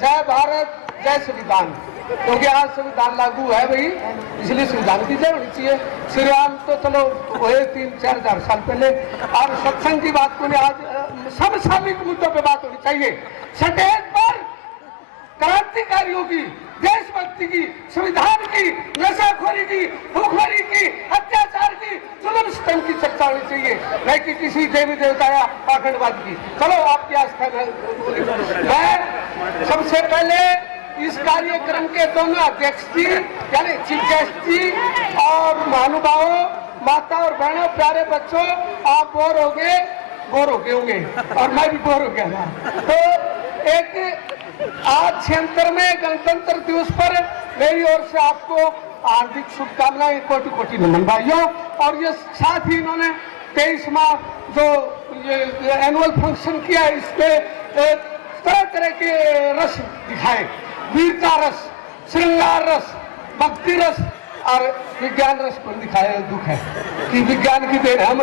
जय भारत जय संविधान। क्योंकि आज संविधान लागू है भाई, इसलिए संविधान की जय होनी चाहिए। श्री राम तो चलो हुए 3-4 हजार साल पहले, और सत्संग की बात को नहीं, आज समसामयिक मुद्दों पे बात होनी चाहिए। स्टेज पर क्रांतिकारियों की, देशभक्ति की, संविधान की, नशाखोरी की, भूखमरी की, अत्याचार की, जुल्म सितम की चर्चा होनी चाहिए, नहीं कि किसी देवी देवता या पाखंडवाद की। चलो आपकी आस्था में मैं सबसे पहले इस कार्यक्रम के दोनों अध्यक्ष जी यानी चीफ गेस्ट जी और महानुभावों, माता और बहनों, प्यारे बच्चों, आप बोर हो गए होंगे और मैं भी बोर हो गया था। तो एक आज 76 में गणतंत्र दिवस पर मेरी ओर से आपको हार्दिक शुभकामनाएं, कोटि कोटि नमन भाइयों। और ये साथ ही इन्होंने 23वां जो ये एनुअल फंक्शन किया, इसमें तरह तरह के रस दिखाए, वीरता रस, श्रृंगार रस, भक्ति रस और विज्ञान रस को दिखाया। दुख है कि विज्ञान की देन हम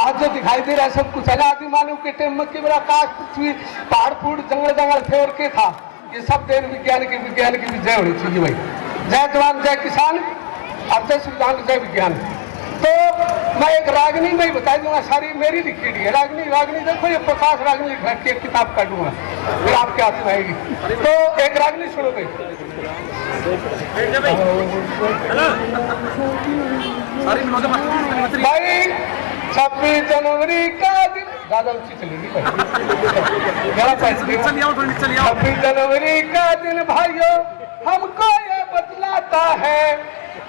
आज जो दिखाई दे रहा है सब कुछ है ना, आदि मानव के टाइम में केवल आकाश, पृथ्वी, पहाड़ फूट, जंगल थे और के था, ये सब देन विज्ञान की विजय होनी चाहिए भाई। जय जवान जय किसान और जय संविधान जय विज्ञान। तो मैं एक रागनी में ही बता दूंगा, सारी मेरी लिखी है रागनी देखो, ये 50 रागनी लिख रखी है, किताब काटूंगा फिर आपके हाथ में आएगी। तो एक रागनी सुनोगे भाई। 26 जनवरी का दिन दादा ऊंची चलेगी भाई, 26 जनवरी का दिन भाइयों हमको ये बतलाता है,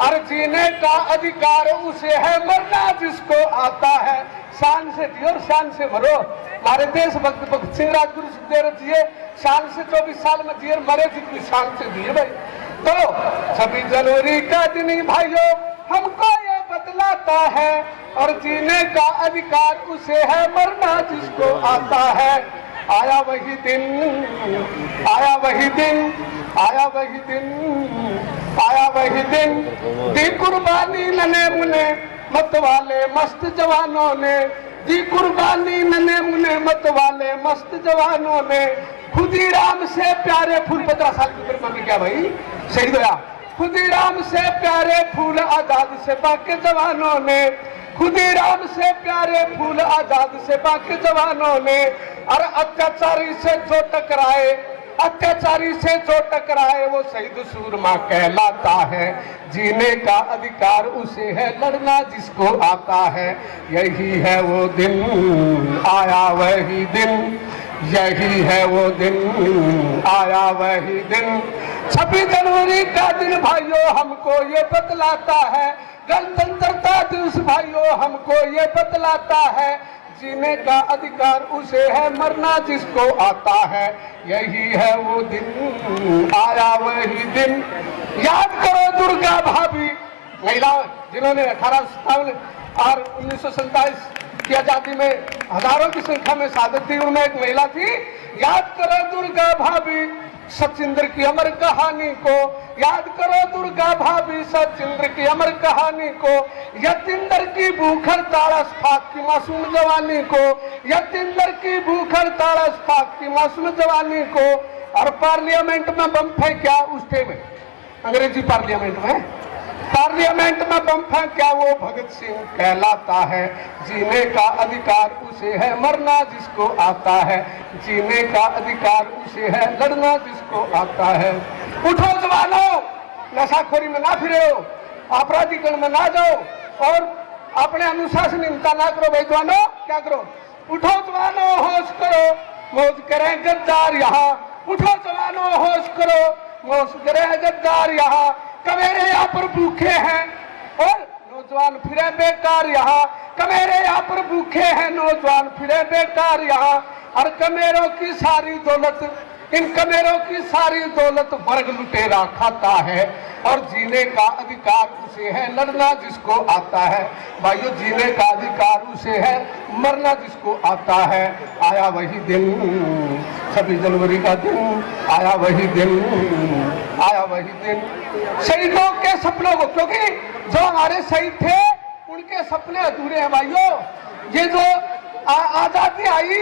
और जीने का अधिकार उसे है, मरना जिसको आता है। शान से जियो और शान से मरो। हमारे देश भक्त भगत सिंह राजगुरु सुखदेव जिए, शान से 24 साल में जिए, मरे जितनी शान से जिए भाई। तो 26 जनवरी का दिन भाइयों हमको ये बतलाता है, और जीने का अधिकार उसे है, मरना जिसको आता है। आया वही दिन, आया वही दिन, आया वही दिन, आया वही दिन, दी कुर्बानी नन्हे मुन्ने मत वाले मस्त जवानों ने, दी कुर्बानी नन्हे मुन्ने मत वाले मस्त जवानों ने। खुदीराम से प्यारे फूल, 15 साल की उम्र में क्या भाई शहीद होया। खुदीराम से प्यारे फूल आजाद से बाके जवानों ने, खुदीराम से प्यारे फूल आजाद से बाके जवानों ने। और अत्याचारी से जो टकराए, अत्याचारी से जो टकराए वो शहीद सूरमा कहलाता है। जीने का अधिकार उसे है, लड़ना जिसको आता है। यही है वो दिन, आया वही दिन, यही है वो दिन, आया वही दिन। 26 जनवरी का दिन भाइयों हमको ये बतलाता है, गणतंत्रता दिवस भाइयों हमको ये बतलाता है। जीने का अधिकार उसे है, मरना जिसको आता है। यही है वो दिन, आया वही दिन। याद करो दुर्गा भाभी, महिला जिन्होंने 1857 और 1947 की आजादी में हजारों की संख्या में शहादत दी, उनमें एक महिला थी। याद करो दुर्गा भाभी सचिंद्र की अमर कहानी को, याद करो दुर्गा भाभी सचिंद्र की अमर कहानी को। यतिंदर की भूख हड़ताल अस्फाक की मासूम जवानी को, यतिंदर की भूख हड़ताल अस्फाक की मासूम जवानी को। और पार्लियामेंट में बम फेंका उस टाइम में, अंग्रेजी पार्लियामेंट में बम फेंका वो भगत सिंह कहलाता है। जीने का अधिकार उसे है, मरना जिसको आता है। जीने का अधिकार उसे है, लड़ना जिसको आता है। उठो जवानों, नशाखोरी में ना फिरो, आपराधिकरण में ना जाओ, और अपने अनुशासनहीनता ना करो भाई जवानों। क्या करो, उठो जवानों होश करो, मौज करें गद्दार यहाँ। उठो जवानों होश करो, मौज करें गद्दार यहाँ। कमेरे यहाँ पर भूखे हैं और नौजवान फिरे बेकार यहाँ, कमेरे यहाँ पर भूखे हैं, नौजवान फिरे बेकार यहाँ। और कमेरों की सारी दौलत, इन कमेरों की सारी दौलत वर्ग लुटेरा खाता है। और जीने का अधिकार उसे है, लड़ना जिसको आता है। भाइयों जीने का अधिकार उसे है, मरना जिसको आता है। आया वही दिन, 26 जनवरी का दिन, आया वही दिन, आया वही दिन। शहीदों के सपनों को, क्योंकि जो हमारे शहीद थे उनके सपने अधूरे हैं भाइयों। ये जो आजादी आई,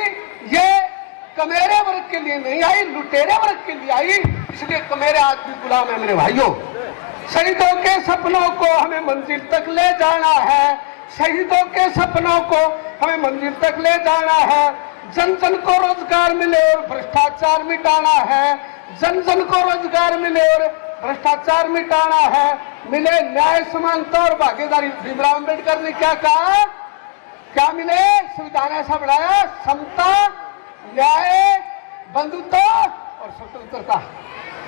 ये कमेरे वर्ग के लिए नहीं आई, लुटेरे वर्ग के लिए आई। इसलिए कमेरे आज भी गुलाम है मेरे भाइयों। शहीदों के सपनों को हमें मंजिल तक ले जाना है, शहीदों के सपनों को हमें मंजिल तक ले जाना है। जन जन को रोजगार मिले और भ्रष्टाचार मिटाना है, जन जन को रोजगार मिले और भ्रष्टाचार मिटाना है। मिले न्याय, समानता और भागीदारी। भीमराव अम्बेडकर ने क्या कहा? क्या मिले? संविधान ऐसा बढ़ाया, समता, न्याय, बंधुत्व और स्वतंत्रता।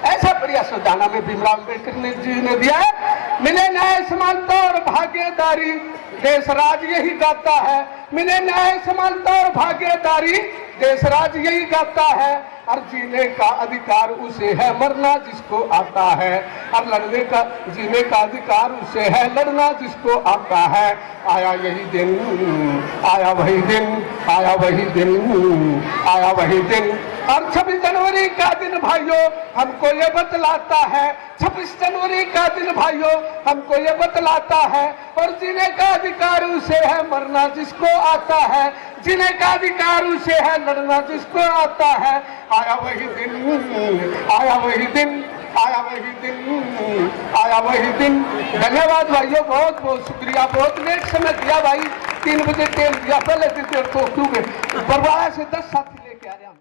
ऐसा बढ़िया संविधान हमें भीमराव अम्बेडकर जी ने दिया है। मिले न्याय, समानता और भागीदारी, देश राज यही गाता है। मिले न्याय, समानता और भागीदारी, देश राज यही गाता है। और जीने का अधिकार उसे है, मरना जिसको आता है। और लड़ने का, जीने का अधिकार उसे है, लड़ना जिसको आता है। आया यही दिन, आया वही दिन, आया वही दिन, आया वही दिन। और 26 जनवरी का दिन भाइयों हमको ये बतलाता है, 26 जनवरी का दिन भाइयों हमको ये बतलाता है। और जीने का अधिकार उसे है, मरना जिसको आता है। जीने का अधिकार उसे है, लड़ना जिसको आता है। आया वही दिन, आया वही दिन, आया वही दिन, आया वही दिन। धन्यवाद भाइयों, बहुत बहुत शुक्रिया। बहुत लेट समय दिया भाई, 3 बजे तेल दिया, पहले देते तो क्यों बरवाड़ा से 10 साथी लेके आ रहे हैं।